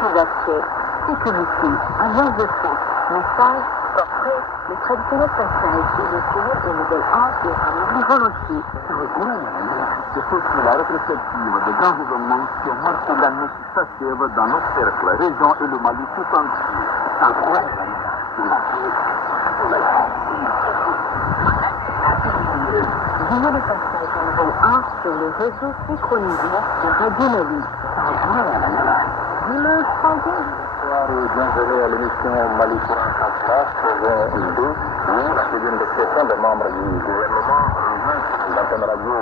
ces aspects. Sécurité, agence de fête, message, portrait, les traditionnels passages émotionnels et modèles art et harmonie volontiers. Ce sont la rétrospective de grands événements qui ont marqué l'année qui s'achève dans nos cercles, régions et le Mali tout entier. Vivez le passage numéro 1 sur le réseau synchronisé de Radio Mali. Le troisième. Bonsoir et bienvenue à l'émission Mali pour un candidat, saison 2. Oui, c'est une des questions des membres du gouvernement, l'antenne radio.